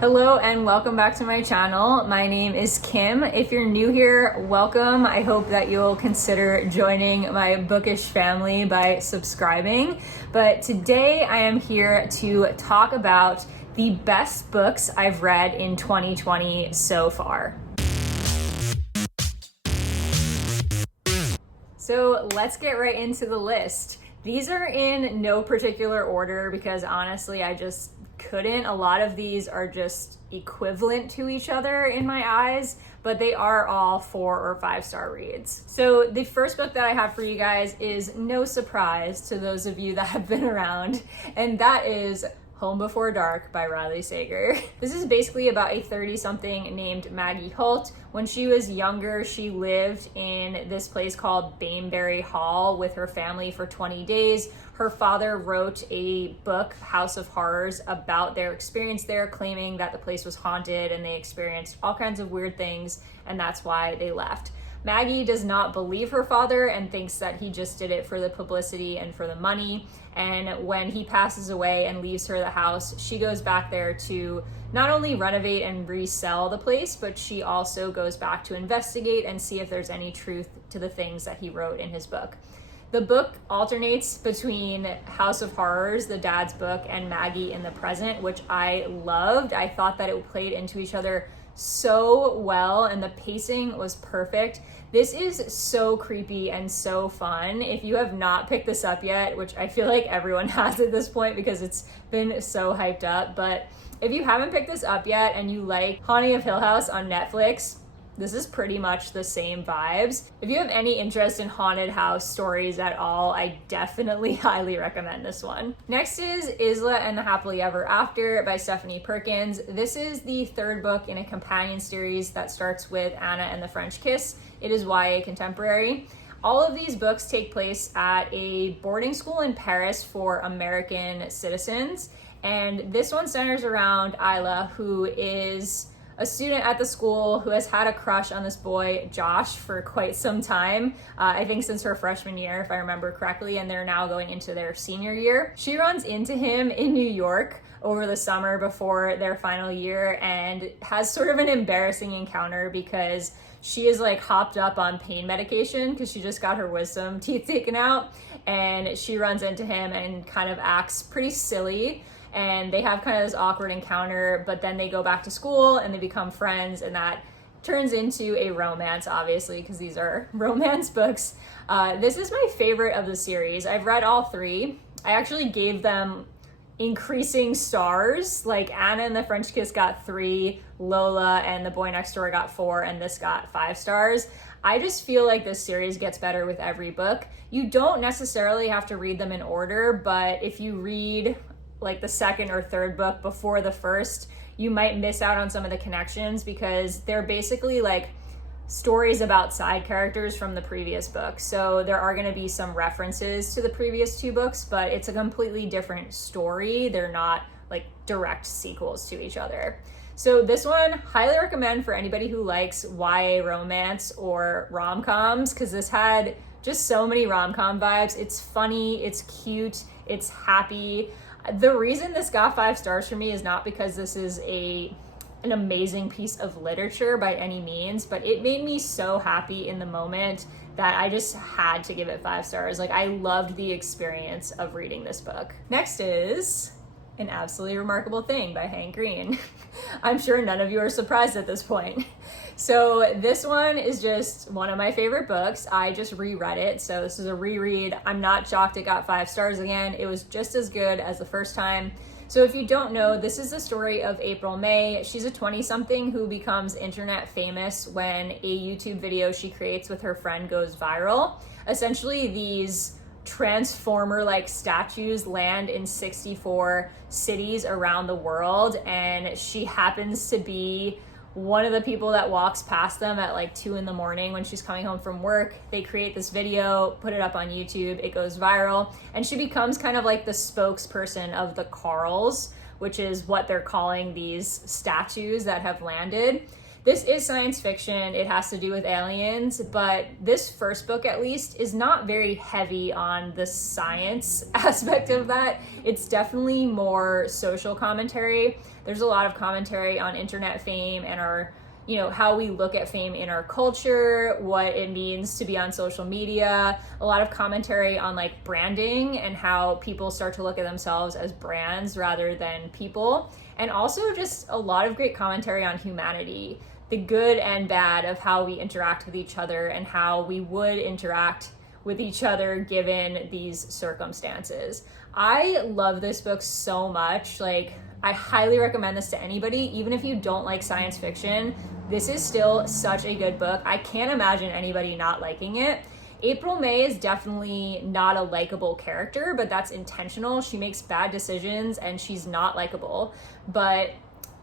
Hello and welcome back to my channel. My name is Kim. If you're new here, welcome. I hope that you'll consider joining my bookish family by subscribing. But today I am here to talk about the best books I've read in 2020 so far. So let's get right into the list. These are in no particular order because honestly, I just couldn't. A lot of these are just equivalent to each other in my eyes, but they are all 4- or 5-star reads. So the first book that I have for you guys is no surprise to those of you that have been around, and that is Home Before Dark by Riley Sager. This is basically about a 30-something named Maggie Holt. When she was younger, she lived in this place called Bainbury Hall with her family for 20 days. Her father wrote a book, House of Horrors, about their experience there, claiming that the place was haunted and they experienced all kinds of weird things, and that's why they left. Maggie does not believe her father and thinks that he just did it for the publicity and for the money. And when he passes away and leaves her the house, she goes back there to not only renovate and resell the place, but she also goes back to investigate and see if there's any truth to the things that he wrote in his book. The book alternates between House of Horrors, the dad's book, and Maggie in the present, which I loved. I thought that it played into each other so well and the pacing was perfect. This is so creepy and so fun. If you have not picked this up yet, which I feel like everyone has at this point because it's been so hyped up, but if you haven't picked this up yet and you like Haunting of Hill House on Netflix, this is pretty much the same vibes. If you have any interest in haunted house stories at all, I definitely highly recommend this one. Next is Isla and the Happily Ever After by Stephanie Perkins. This is the third book in a companion series that starts with Anna and the French Kiss. It is YA contemporary. All of these books take place at a boarding school in Paris for American citizens. And this one centers around Isla, who is a student at the school who has had a crush on this boy, Josh, for quite some time. I think since her freshman year, if I remember correctly, and they're now going into their senior year. She runs into him in New York over the summer before their final year and has sort of an embarrassing encounter because she is like hopped up on pain medication because she just got her wisdom teeth taken out, and she runs into him and kind of acts pretty silly. And they have kind of this awkward encounter, but then they go back to school and they become friends, and that turns into a romance, obviously, because these are romance books. This is my favorite of the series. I've read all 3. I actually gave them increasing stars. Like Anna and the French Kiss got 3, Lola and The Boy Next Door got 4, and this got 5 stars. I just feel like this series gets better with every book. You don't necessarily have to read them in order, but if you read like the second or third book before the first, you might miss out on some of the connections because they're basically like stories about side characters from the previous book. So there are going to be some references to the previous 2 books, but it's a completely different story. They're not like direct sequels to each other. So this one, highly recommend for anybody who likes YA romance or rom-coms, because this had just so many rom-com vibes. It's funny, it's cute, it's happy. The reason this got 5 stars for me is not because this is an amazing piece of literature by any means, but it made me so happy in the moment that I just had to give it 5 stars. Like, I loved the experience of reading this book. Next is An Absolutely Remarkable Thing by Hank Green. I'm sure none of you are surprised at this point. So this one is just one of my favorite books. I just reread it, so this is a reread. I'm not shocked it got 5 stars again. It was just as good as the first time. So if you don't know, this is the story of April May. She's a 20-something who becomes internet famous when a YouTube video she creates with her friend goes viral. Essentially, these transformer-like statues land in 64 cities around the world, and she happens to be one of the people that walks past them at like 2 a.m. when she's coming home from work. They create this video, put it up on YouTube, it goes viral, and she becomes kind of like the spokesperson of the Carls, which is what they're calling these statues that have landed. This is science fiction. It has to do with aliens, but this first book, at least, is not very heavy on the science aspect of that. It's definitely more social commentary. There's a lot of commentary on internet fame and our, how we look at fame in our culture, what it means to be on social media, a lot of commentary on like branding and how people start to look at themselves as brands rather than people. And also just a lot of great commentary on humanity, the good and bad of how we interact with each other and how we would interact with each other given these circumstances. I love this book so much. Like, I highly recommend this to anybody, even if you don't like science fiction. This is still such a good book. I can't imagine anybody not liking it. April May is definitely not a likable character, but that's intentional. She makes bad decisions and she's not likable, but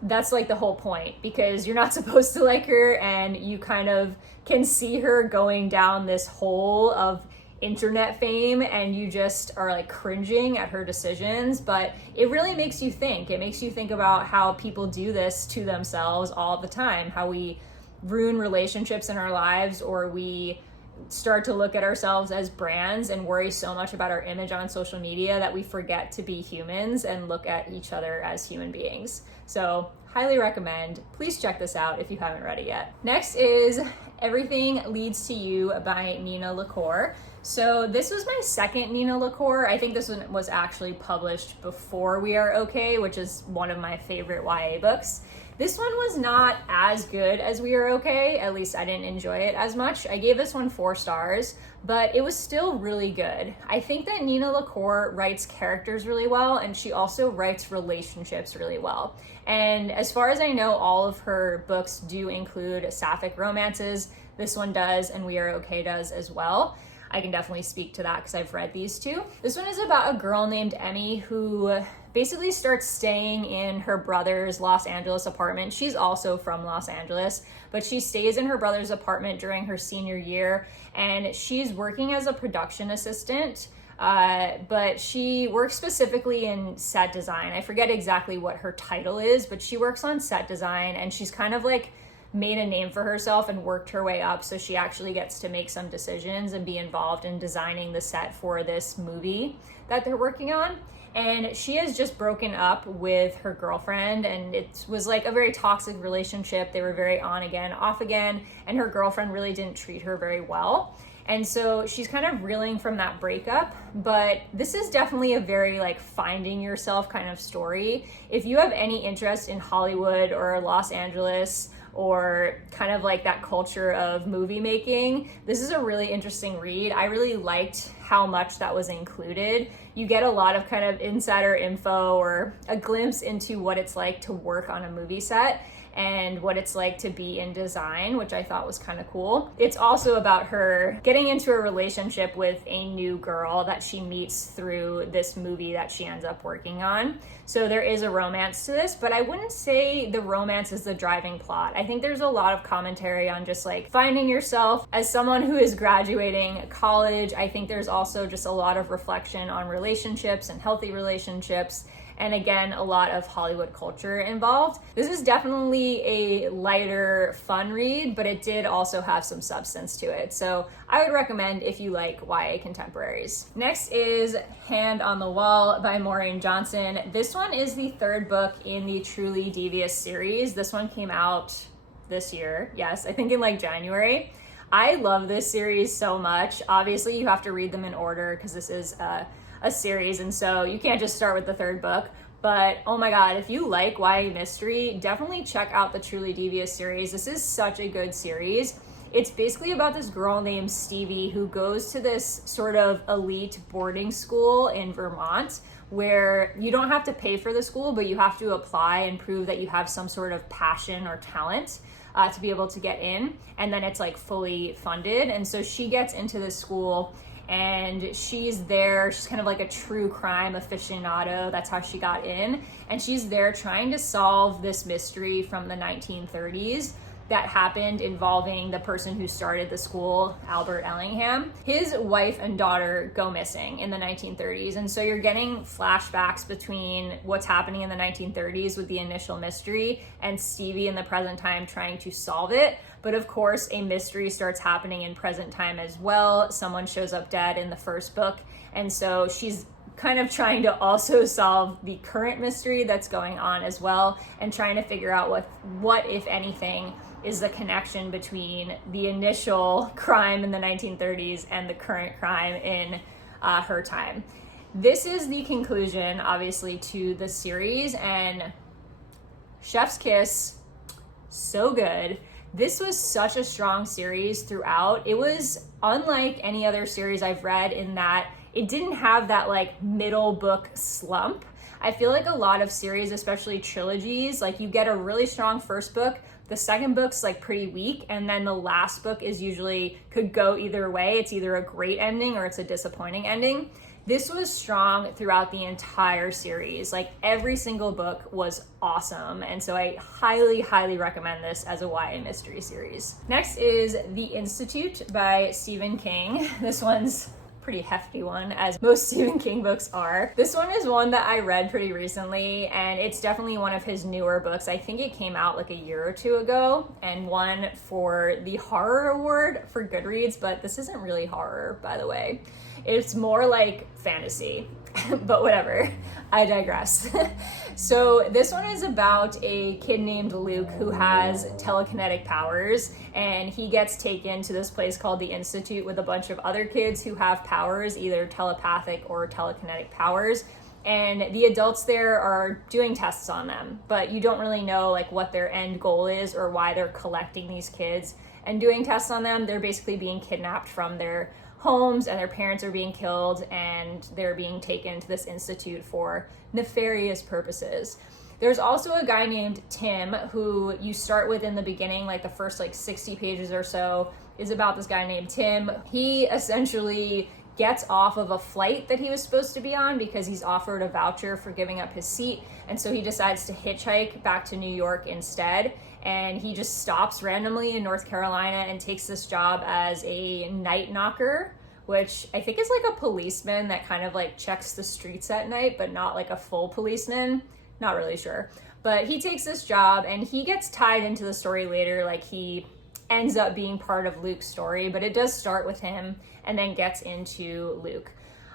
that's like the whole point, because you're not supposed to like her and you kind of can see her going down this hole of internet fame and you just are like cringing at her decisions. But it really makes you think. It makes you think about how people do this to themselves all the time, how we ruin relationships in our lives, or we start to look at ourselves as brands and worry so much about our image on social media that we forget to be humans and look at each other as human beings. So highly recommend. Please check this out if you haven't read it yet. Next is Everything Leads to You by Nina LaCour. So this was my second Nina LaCour. I think this one was actually published before We Are Okay, which is one of my favorite YA books. This one was not as good as We Are Okay. At least I didn't enjoy it as much. I gave this one 4 stars, but it was still really good. I think that Nina LaCour writes characters really well, and she also writes relationships really well. And as far as I know, all of her books do include sapphic romances. This one does, and We Are Okay does as well. I can definitely speak to that because I've read these two. This one is about a girl named Emmy who basically starts staying in her brother's Los Angeles apartment. She's also from Los Angeles, but she stays in her brother's apartment during her senior year, and she's working as a production assistant, but she works specifically in set design. I forget exactly what her title is, but she works on set design, and she's kind of like made a name for herself and worked her way up, so she actually gets to make some decisions and be involved in designing the set for this movie that they're working on. And she has just broken up with her girlfriend, and it was like a very toxic relationship. They were very on again, off again, and her girlfriend really didn't treat her very well. And so she's kind of reeling from that breakup, but this is definitely a very like finding yourself kind of story. If you have any interest in Hollywood or Los Angeles or kind of like that culture of movie making, this is a really interesting read. I really liked how much that was included. You get a lot of kind of insider info or a glimpse into what it's like to work on a movie set and what it's like to be in design, which I thought was kind of cool. It's also about her getting into a relationship with a new girl that she meets through this movie that she ends up working on. So there is a romance to this, but I wouldn't say the romance is the driving plot. I think there's a lot of commentary on just like finding yourself as someone who is graduating college. I think there's also just a lot of reflection on relationships and healthy relationships. And again, a lot of Hollywood culture involved. This is definitely a lighter, fun read, but it did also have some substance to it. So I would recommend if you like YA contemporaries. Next is Hand on the Wall by Maureen Johnson. This one is the 3rd book in the Truly Devious series. This one came out this year. Yes, I think in like January. I love this series so much. Obviously, you have to read them in order because this is a series, and so you can't just start with the 3rd book. But oh my god, if you like YA mystery, definitely check out the Truly Devious series. This is such a good series. It's basically about this girl named Stevie who goes to this sort of elite boarding school in Vermont where you don't have to pay for the school, but you have to apply and prove that you have some sort of passion or talent to be able to get in, and then it's like fully funded. And so she gets into this school and she's there, she's kind of like a true crime aficionado, that's how she got in, and she's there trying to solve this mystery from the 1930s that happened involving the person who started the school, Albert Ellingham. His wife and daughter go missing in the 1930s. And so you're getting flashbacks between what's happening in the 1930s with the initial mystery and Stevie in the present time trying to solve it. But of course, a mystery starts happening in present time as well. Someone shows up dead in the first book. And so she's kind of trying to also solve the current mystery that's going on as well, and trying to figure out what if anything, is the connection between the initial crime in the 1930s and the current crime in her time. This is the conclusion, obviously, to the series, and chef's kiss, so good. This was such a strong series throughout. It was unlike any other series I've read in that it didn't have that like middle book slump. I feel like a lot of series, especially trilogies, like you get a really strong first book, the second book's like pretty weak, and then the last book is usually could go either way. It's either a great ending or it's a disappointing ending. This was strong throughout the entire series. Like every single book was awesome. And so I highly, highly recommend this as a YA mystery series. Next is The Institute by Stephen King. This one's pretty hefty one, as most Stephen King books are. This one is one that I read pretty recently, and it's definitely one of his newer books. I think it came out like a year or two ago and won for the horror award for Goodreads, but this isn't really horror, by the way. It's more like fantasy, but whatever, I digress. So this one is about a kid named Luke who has telekinetic powers, and he gets taken to this place called the Institute with a bunch of other kids who have powers, either telepathic or telekinetic powers. And the adults there are doing tests on them, but you don't really know like what their end goal is or why they're collecting these kids and doing tests on them. They're basically being kidnapped from their homes, and their parents are being killed, and they're being taken to this institute for nefarious purposes. There's also a guy named Tim who you start with in the beginning, like the first like 60 pages or so is about this guy named Tim. He essentially gets off of a flight that he was supposed to be on because he's offered a voucher for giving up his seat, and so he decides to hitchhike back to New York instead. And he just stops randomly in North Carolina and takes this job as a night knocker, which I think is like a policeman that kind of like checks the streets at night, but not like a full policeman. Not really sure. But he takes this job and he gets tied into the story later. Like he ends up being part of Luke's story, but it does start with him and then gets into Luke.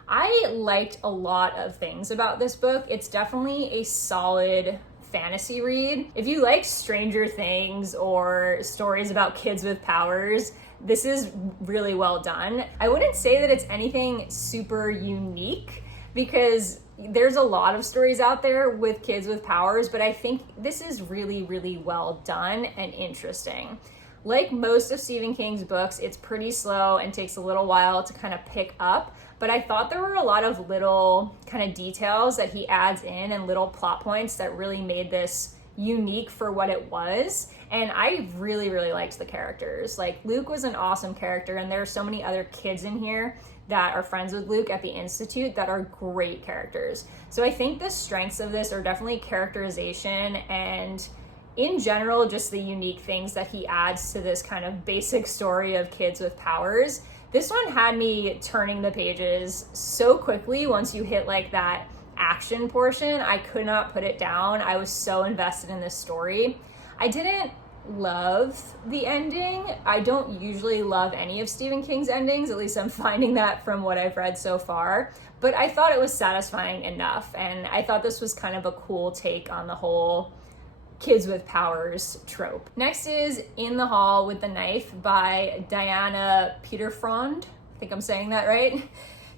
I liked a lot of things about this book. It's definitely a solid fantasy read. If you like Stranger Things or stories about kids with powers, this is really well done. I wouldn't say that it's anything super unique because there's a lot of stories out there with kids with powers, but I think this is really, really well done and interesting. Like most of Stephen King's books, it's pretty slow and takes a little while to kind of pick up, but I thought there were a lot of little kind of details that he adds in and little plot points that really made this unique for what it was. And I really, really liked the characters. Like Luke was an awesome character, and there are so many other kids in here that are friends with Luke at the Institute that are great characters. So I think the strengths of this are definitely characterization and in general, just the unique things that he adds to this kind of basic story of kids with powers. This one had me turning the pages so quickly once you hit like that action portion. I could not put it down. I was so invested in this story. I didn't love the ending. I don't usually love any of Stephen King's endings, at least I'm finding that from what I've read so far, but I thought it was satisfying enough, and I thought this was kind of a cool take on the whole kids with powers trope. Next is In the Hall with the Knife by Diana Peterfreund. I think I'm saying that right.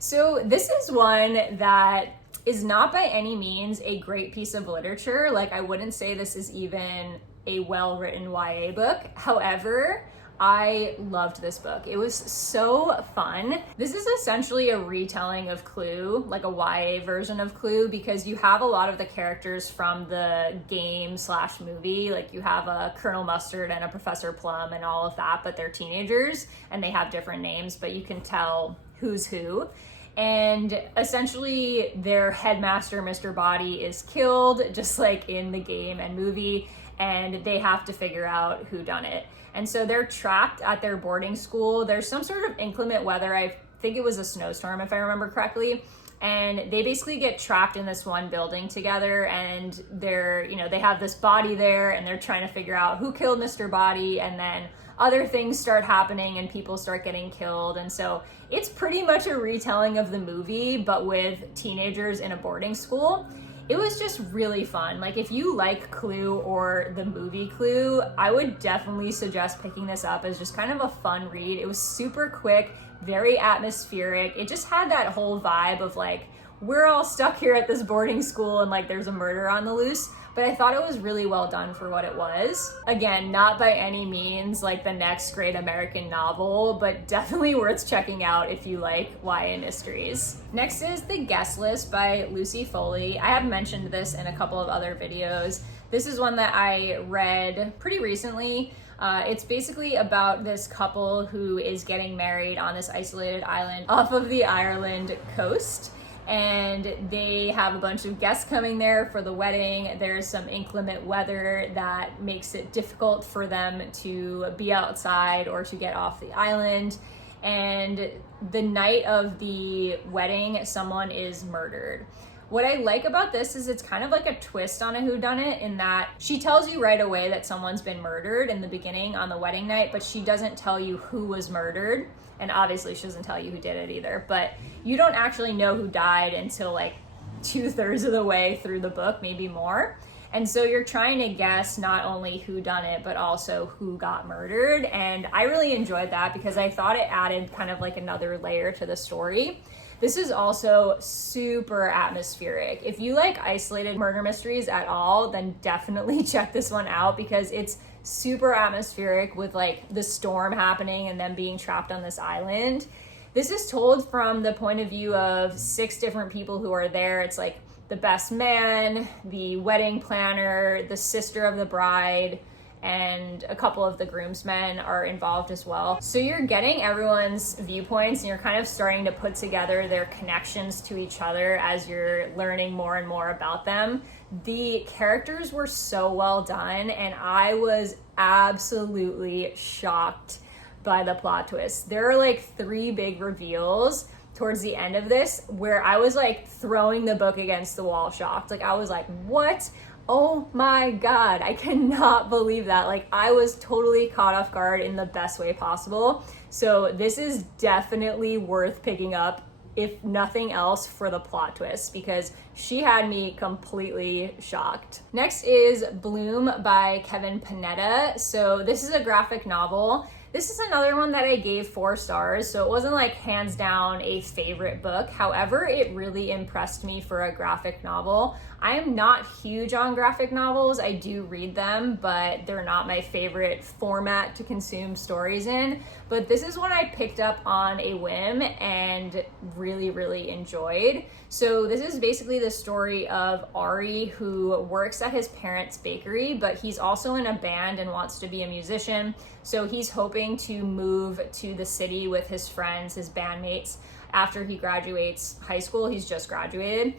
So this is one that is not by any means a great piece of literature. Like I wouldn't say this is even a well-written YA book. However, I loved this book. It was so fun. This is essentially a retelling of Clue, like a YA version of Clue, because you have a lot of the characters from the game/movie. Like you have a Colonel Mustard and a Professor Plum and all of that, but they're teenagers and they have different names, but you can tell who's who. And essentially their headmaster, Mr. Body, is killed, just like in the game and movie. and they have to figure out who done it. And so they're trapped at their boarding school. There's some sort of inclement weather. I think it was a snowstorm, if I remember correctly. And they basically get trapped in this one building together, and they have this body there, and they're trying to figure out who killed Mr. Body, and then other things start happening and people start getting killed. And so it's pretty much a retelling of the movie, but with teenagers in a boarding school. It was just really fun. Like, if you like Clue or the movie Clue, I would definitely suggest picking this up as just kind of a fun read. It was super quick, very atmospheric. It just had that whole vibe of like, we're all stuck here at this boarding school and like there's a murder on the loose. But I thought it was really well done for what it was. Again, not by any means like the next great American novel, but definitely worth checking out if you like YA mysteries. Next is The Guest List by Lucy Foley. I have mentioned this in a couple of other videos. This is one that I read pretty recently. It's basically about this couple who is getting married on this isolated island off of the Ireland coast. And they have a bunch of guests coming there for the wedding. There's some inclement weather that makes it difficult for them to be outside or to get off the island. And the night of the wedding, someone is murdered. What I like about this is it's kind of like a twist on a whodunit, in that she tells you right away that someone's been murdered in the beginning on the wedding night, but she doesn't tell you who was murdered. And obviously she doesn't tell you who did it either, but you don't actually know who died until like 2/3 of the way through the book, maybe more. And so you're trying to guess not only who done it, but also who got murdered. And I really enjoyed that because I thought it added kind of like another layer to the story. This is also super atmospheric. If you like isolated murder mysteries at all, then definitely check this one out because it's super atmospheric with like the storm happening and them being trapped on this island. This is told from the point of view of 6 different people who are there. It's like the best man, the wedding planner, the sister of the bride, and a couple of the groomsmen are involved as well. So you're getting everyone's viewpoints and you're kind of starting to put together their connections to each other as you're learning more and more about them. The characters were so well done and I was absolutely shocked by the plot twist. There are like 3 big reveals towards the end of this where I was like throwing the book against the wall shocked. Like I was like, what? Oh my God, I cannot believe that. Like I was totally caught off guard in the best way possible. So this is definitely worth picking up, if nothing else for the plot twist, because she had me completely shocked. Next is Bloom by Kevin Panetta. So this is a graphic novel. This is another one that I gave 4 stars, so it wasn't like hands down a favorite book. However, it really impressed me for a graphic novel. I am not huge on graphic novels. I do read them, but they're not my favorite format to consume stories in. But this is one I picked up on a whim and really, really enjoyed. So this is basically the story of Ari, who works at his parents' bakery, but he's also in a band and wants to be a musician. So he's hoping to move to the city with his friends, his bandmates, after he graduates high school. He's just graduated.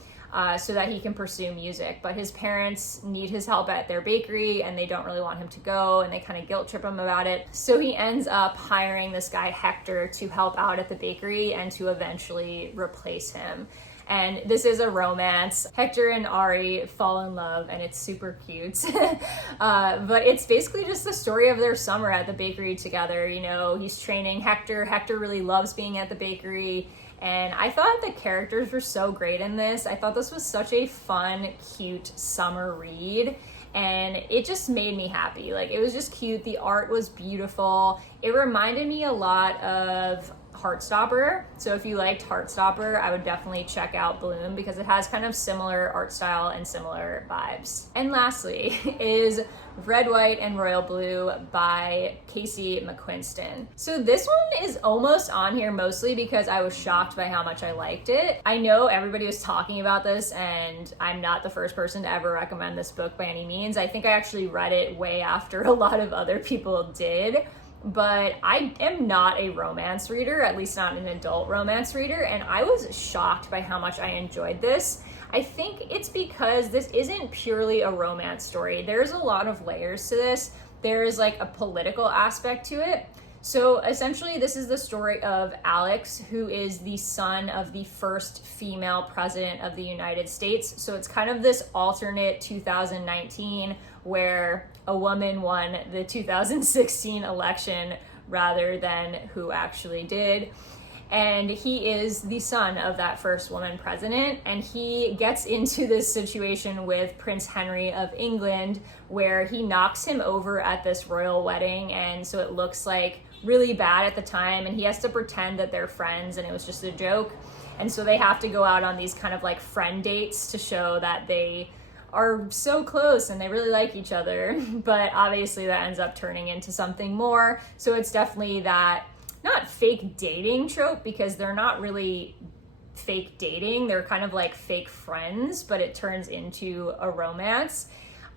So that he can pursue music. But his parents need his help at their bakery and they don't really want him to go, and they kind of guilt trip him about it. So he ends up hiring this guy Hector to help out at the bakery and to eventually replace him. And this is a romance. Hector and Ari fall in love and it's super cute. But it's basically just the story of their summer at the bakery together. You know, he's training Hector. Hector really loves being at the bakery. And I thought the characters were so great in this. I thought this was such a fun, cute summer read. And it just made me happy. Like, it was just cute. The art was beautiful. It reminded me a lot of Heartstopper. So if you liked Heartstopper, I would definitely check out Bloom because it has kind of similar art style and similar vibes. And lastly is Red, White, and Royal Blue by Casey McQuiston. So this one is almost on here mostly because I was shocked by how much I liked it. I know everybody was talking about this and I'm not the first person to ever recommend this book by any means. I think I actually read it way after a lot of other people did. But I am not a romance reader, at least not an adult romance reader, and I was shocked by how much I enjoyed this. I think it's because this isn't purely a romance story. There's a lot of layers to this. There's like a political aspect to it. So essentially, this is the story of Alex, who is the son of the first female president of the United States. So it's kind of this alternate 2019 where a woman won the 2016 election rather than who actually did. And he is the son of that first woman president, and he gets into this situation with Prince Henry of England where he knocks him over at this royal wedding, and so it looks like really bad at the time, and he has to pretend that they're friends and it was just a joke. And so they have to go out on these kind of like friend dates to show that they are so close and they really like each other. But obviously that ends up turning into something more. So it's definitely that, not fake dating trope, because they're not really fake dating. They're kind of like fake friends, but it turns into a romance.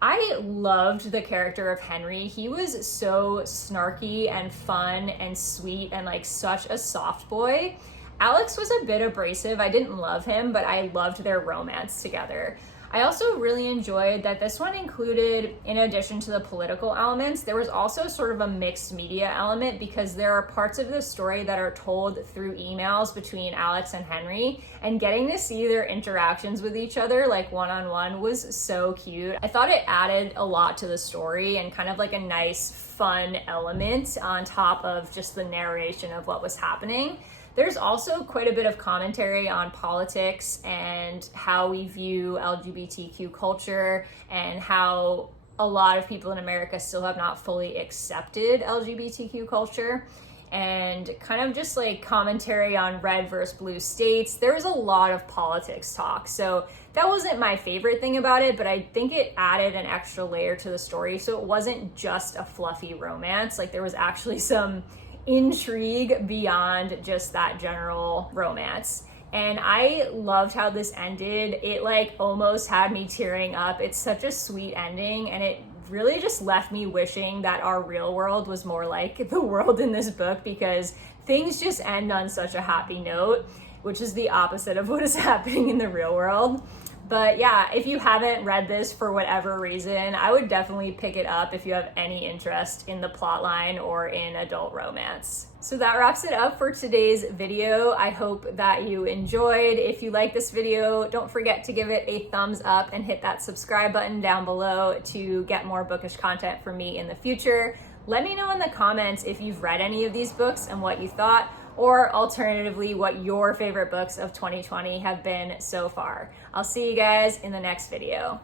I loved the character of Henry. He was so snarky and fun and sweet and like such a soft boy. Alex was a bit abrasive. I didn't love him, but I loved their romance together. I also really enjoyed that this one included, in addition to the political elements, there was also sort of a mixed media element, because there are parts of the story that are told through emails between Alex and Henry, and getting to see their interactions with each other like one-on-one was so cute. I thought it added a lot to the story and kind of like a nice fun element on top of just the narration of what was happening. There's also quite a bit of commentary on politics and how we view LGBTQ culture and how a lot of people in America still have not fully accepted LGBTQ culture, and kind of just like commentary on red versus blue states. There was a lot of politics talk. So that wasn't my favorite thing about it, but I think it added an extra layer to the story. So it wasn't just a fluffy romance. Like there was actually some intrigue beyond just that general romance. And I loved how this ended. It like almost had me tearing up. It's such a sweet ending, and it really just left me wishing that our real world was more like the world in this book, because things just end on such a happy note, which is the opposite of what is happening in the real world. But yeah, if you haven't read this for whatever reason, I would definitely pick it up if you have any interest in the plotline or in adult romance. So that wraps it up for today's video. I hope that you enjoyed. If you like this video, don't forget to give it a thumbs up and hit that subscribe button down below to get more bookish content from me in the future. Let me know in the comments if you've read any of these books and what you thought, or alternatively, what your favorite books of 2020 have been so far. I'll see you guys in the next video.